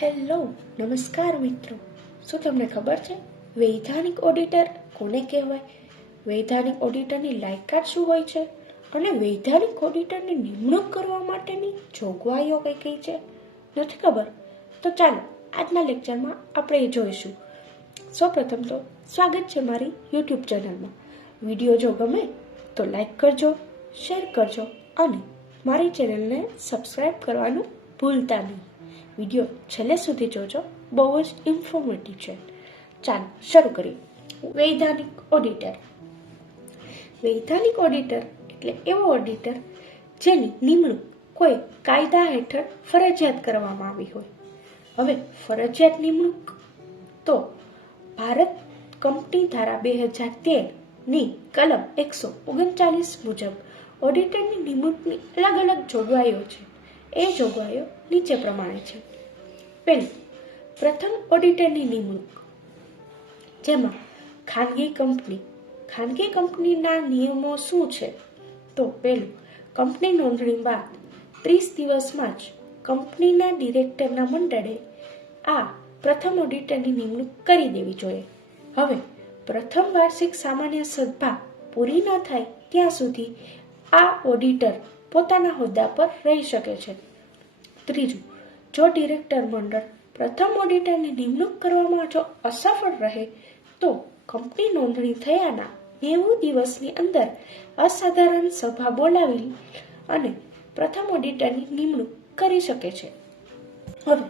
Hello, નમસ્કાર મિત્રો. શું તમને ખબર છે વૈધાનિક ઓડિટર કોને કહેવાય? વૈધાનિક ઓડિટરની લાયકાત શું હોય છે અને વૈધાનિક ઓડિટરની નિમણૂક કરવા માટેની જોગવાઈઓ કઈ કઈ છે? નથી ખબર? તો ચાલો આજના લેક્ચરમાં આપણે એ જોઈશું. સૌપ્રથમ તો સ્વાગત છે મારી યુટ્યુબ ચેનલમાં. વિડીયો જો ગમે તો લાઈક કરજો, શેર કરજો અને મારી ચેનલને સબસ્ક્રાઈબ કરવાનું ભૂલતા નહીં. વિડીયો છેલ્લે સુધી જોજો, બહુ જ ઇન્ફોર્મેટિવ છે. ચાલો શરૂ કરીએ. વૈધાનિક ઓડિટર. વૈધાનિક ઓડિટર એટલે એવો ઓડિટર જેની નિમણૂક કોઈ કાયદા હેઠળ ફરજિયાત કરવામાં આવી હોય. હવે ફરજિયાત નિમણૂક તો ભારત કંપની ધારા 2013ની કલમ 139 મુજબ ઓડિટરની નિમણૂકની અલગ અલગ જોગવાઈઓ છે. એ જોગવાઈઓ નીચે પ્રમાણે છે. પહેલું, પ્રથમ ઓડિટરની નિમણૂક, જેમાં ખાનગી કંપનીના નિયમો શું છે? તો પહેલું, કંપની નોંધણી બાદ 30 દિવસમાં જ કંપનીના ડિરેક્ટરના મંડળે આ પ્રથમ ઓડિટરની નિમણૂક કરી દેવી જોઈએ. હવે પ્રથમ વાર્ષિક સામાન્ય સભા પૂરી ન થાય ત્યાં સુધી આ ઓડિટર પોતાના હોદ્દા પર રહી શકે છે. ત્રીજું, જો ડિરેક્ટર મંડળ પ્રથમ ઓડિટરની નિમણૂક કરવામાં જો અસફળ રહે તો કંપની નોંધણી થયાના 90 દિવસની અંદર અસાધારણ સભા બોલાવી અને પ્રથમ ઓડિટરની નિમણૂક કરી શકે છે. હવે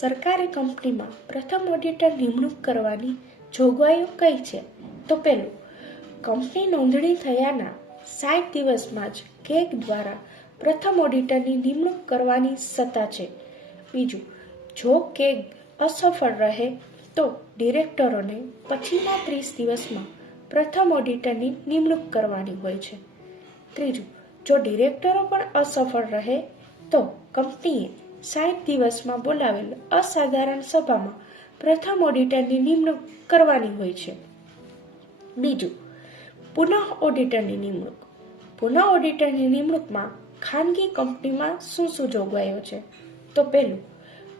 સરકારી કંપનીમાં પ્રથમ ઓડિટર નિમણૂક કરવાની જોગવાઈઓ કઈ છે? તો પહેલું, કંપની નોંધણી થયાના 60 દિવસમાં જ કેગ દ્વારા પ્રથમ ઓડિટરની નિમણૂક કરવાની સત્તા છે. બીજું, જો કેગ અસફળ રહે તો ડિરેક્ટરોને પછીના 30 દિવસમાં પ્રથમ ઓડિટરની નિમણૂક કરવાની હોય છે. ત્રીજું, જો ડિરેક્ટરો પણ અસફળ રહે તો કંપનીએ 60 દિવસમાં બોલાવેલ અસાધારણ સભામાં પ્રથમ ઓડિટરની નિમણૂક કરવાની હોય છે. બીજું, પુનઃ ઓડિટરની નિમણૂક. પુનઃ ઓડિટરની નિમણૂકમાં ખાનગી કંપનીમાં શું જોગવાઈઓ છે? તો પહેલું,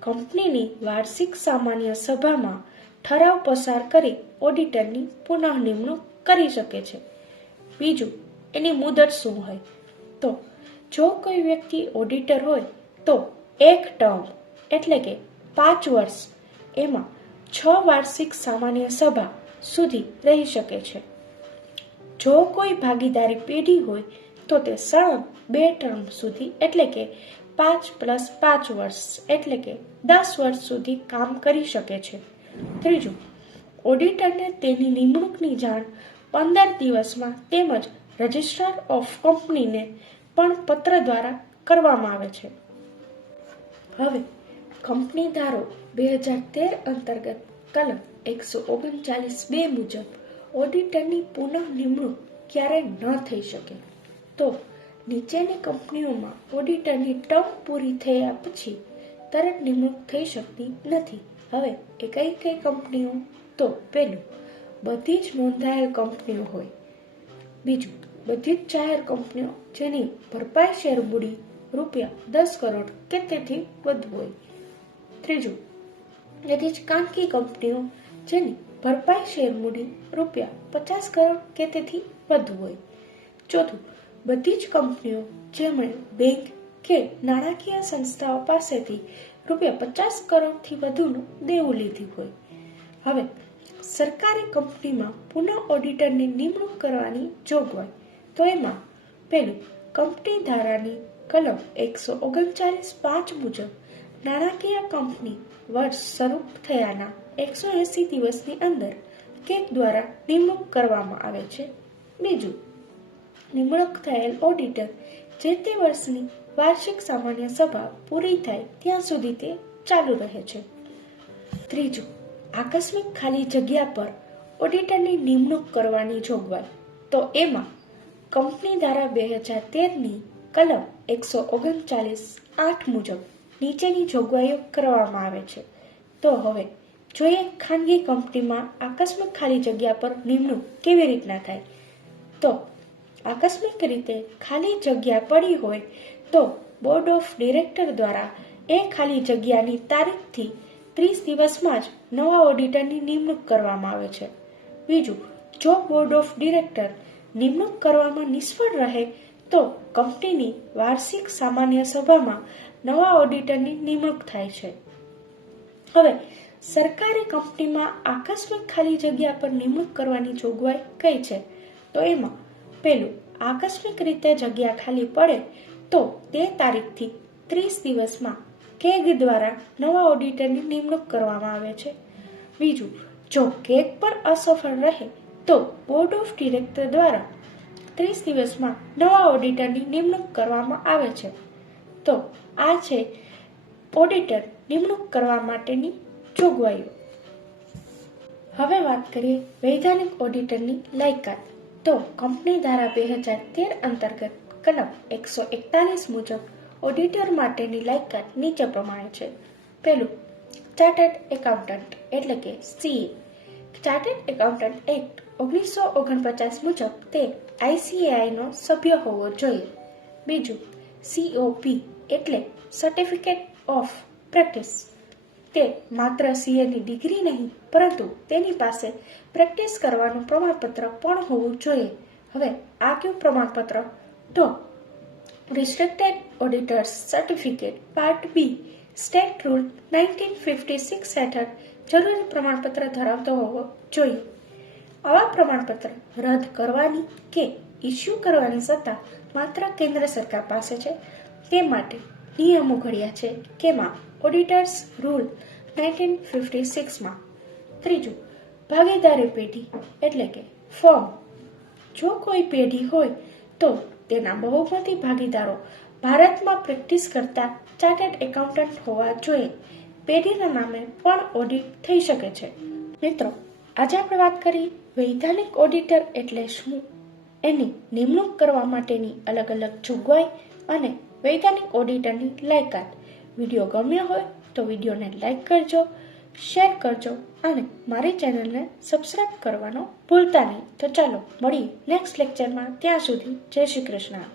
કંપનીની વાર્ષિક સામાન્ય સભામાં ઠરાવ પસાર કરી ઓડિટરની પુનઃ નિમણૂક કરી શકે છે. બીજું, એની મુદત શું હોય? તો જો કોઈ વ્યક્તિ ઓડિટર હોય તો એક ટર્મ એટલે કે 5 વર્ષ એમાં 6 વાર્ષિક સામાન્ય સભા સુધી રહી શકે છે. જો કોઈ ભાગીદારી પેઢી હોય તો તે સળંગ 2 ટર્મ સુધી એટલે કે 5 + 5 વર્ષ એટલે કે 10 વર્ષ સુધી કામ કરી શકે છે. ત્રીજું, ઓડિટરને તેની નિમણૂકની જાણ 15 દિવસમાં તેમજ રજિસ્ટ્રાર ઓફ કંપનીને પણ પત્ર દ્વારા કરવામાં આવે છે. હવે કંપની ધારો 2013 અંતર્ગત કલમ 139(2) મુજબ ઓડિટરની પુનઃ નિમણૂક ક્યારે ન થઈ શકે? તો નીચેની કંપનીઓમાં ઓડિટરની ટર્મ પૂરી થયા પછી તરત નિમણૂક થઈ શકતી નથી. હવે એ કઈ કંપનીઓ? તો પહેલું, બધી જ નોંધાયેલ કંપનીઓ હોય. બીજું, બધી જ જાહેર કંપનીઓ જેની ભરપાઈ શેર મૂડી ₹10 કરોડ કે તેથી વધુ હોય. ત્રીજું, બધી જ ખાનગી કંપનીઓ જેની ભરપાઈ શેર મૂડી ₹50 કરોડ કે તેથી વધુ હોય. ચોથું, બધી જ કંપનીઓ જેમણે બેંક કે નાણાકીય સંસ્થાઓ પાસેથી ₹50 કરોડથી વધુનું દેવું લીધું હોય. હવે સરકારી કંપનીમાં પુનઃ ઓડિટરની નિમણૂક કરવાની જોગવાઈ, તો એમાં પહેલું, કંપની ધારાની કલમ 139(5) મુજબ નાણાકીય કંપની વર્ષ શરૂ થયાના 180 દિવસની અંદર કેગ દ્વારા નિમણૂક કરવામાં આવે છે. બીજું, નિમણૂક થયેલ ઓડિટર જે તે વર્ષની વાર્ષિક સામાન્ય સભા પૂરી થાય ત્યાં સુધી તે ચાલુ રહે છે. ત્રીજું, આકસ્મિક ખાલી જગ્યા પર ઓડિટરની નિમણૂક કરવાની જોગવાઈ, તો એમાં કંપની ધારા 2013ની કલમ 139(8) મુજબ નીચેની જોગવાઈઓ કરવામાં આવે છે. તો હવે જોઈએ ખાનગી કંપનીમાં આકસ્મિક ખાલી જગ્યા પર નિમણૂક કેવી રીતના થાય. તો આકસ્મિક રીતે ખાલી જગ્યા પડી હોય તો બોર્ડ ઓફ ડિરેક્ટર દ્વારા એ ખાલી જગ્યાની તારીખથી 30 દિવસમાં જ નવા ઓડિટરની નિમણૂક કરવામાં આવે છે. બીજું, જો બોર્ડ ઓફ ડિરેક્ટર નિમણૂક કરવામાં નિષ્ફળ રહે તો કંપનીની વાર્ષિક સામાન્ય સભામાં નવા ઓડિટરની નિમણૂક થાય છે. હવે સરકારી કંપનીમાં આકસ્મિક ખાલી જગ્યા પર નિમણૂક કરવાની જોગવાઈ કઈ છે? તો એમાં પહેલું, આકસ્મિક રીતે જગ્યા ખાલી પડે તો તે તારીખથી 30 દિવસમાં કેગ દ્વારા નવા ઓડિટરની નિમણૂક કરવામાં આવે છે. બીજું, જો કેગ પર અસફળ રહે તો બોર્ડ ઓફ ડિરેક્ટર દ્વારા 30 દિવસમાં નવા ઓડિટરની નિમણૂક કરવામાં આવે છે. તો આ છે ઓડિટર નિમણૂક કરવા માટેની જોગવાઈઓ. હવે વાત કરીએ વૈધાનિક ઓડિટરની લાયકાત. તો કંપની ધારા 2013 અંતર્ગત કલમ 141 મુજબ ઓડિટર માટેની લાયકાત નીચે પ્રમાણે છે. પહેલું, ચાર્ટર્ડ એકાઉન્ટન્ટ એટલે કે CA. ચાર્ટર્ડ એકાઉન્ટન્ટ એક્ટ 1949 મુજબ તે ICAI નો સભ્ય હોવો જોઈએ. બીજું, COP એટલે સર્ટિફિકેટ ઓફ પ્રેક્ટિસ. તે માત્ર CA ની ડિગ્રી નહીં પરંતુ તેની પાસે પ્રેક્ટિસ કરવાનું પ્રમાણપત્ર પણ હોવું જોઈએ. હવે આ કયું પ્રમાણપત્ર? તો restricted auditors certificate part B state rule 1956 હેઠળ જરૂરી પ્રમાણપત્ર ધરાવતો હોવો જોઈએ. આવા પ્રમાણપત્ર રદ કરવાની કે ઇસ્યુ કરવાની સત્તા માત્ર કેન્દ્ર સરકાર પાસે છે. તે માટે નિયમો ઘડ્યા છે કેમાં ઓડિટર્સ રૂલ 1956 માં. ત્રીજું, ભાગીદારી પેઢી એટલે કે ફર્મ. જો કોઈ પેઢી હોય તો તેના બહુમતી ભાગીદારો ભારતમાં પ્રેક્ટિસ કરતા ચાર્ટર્ડ એકાઉન્ટન્ટ હોવા જોઈએ. પેઢીના નામે પણ ઓડિટ થઈ શકે છે. મિત્રો, આજે આપણે વાત કરી વૈધાનિક ઓડિટર એટલે શું, એની નિમણૂક કરવા માટેની અલગ અલગ જોગવાઈ અને વૈધાનિક ઓડિટરની લાયકાત. વિડીયો ગમ્યો હોય તો વિડીયોને લાઈક કરજો, શેર કરજો અને મારી ચેનલને સબસ્ક્રાઇબ કરવાનો ભૂલતા નહીં. તો ચાલો મળીએ નેક્સ્ટ લેક્ચરમાં. ત્યાં સુધી જય શ્રી કૃષ્ણ.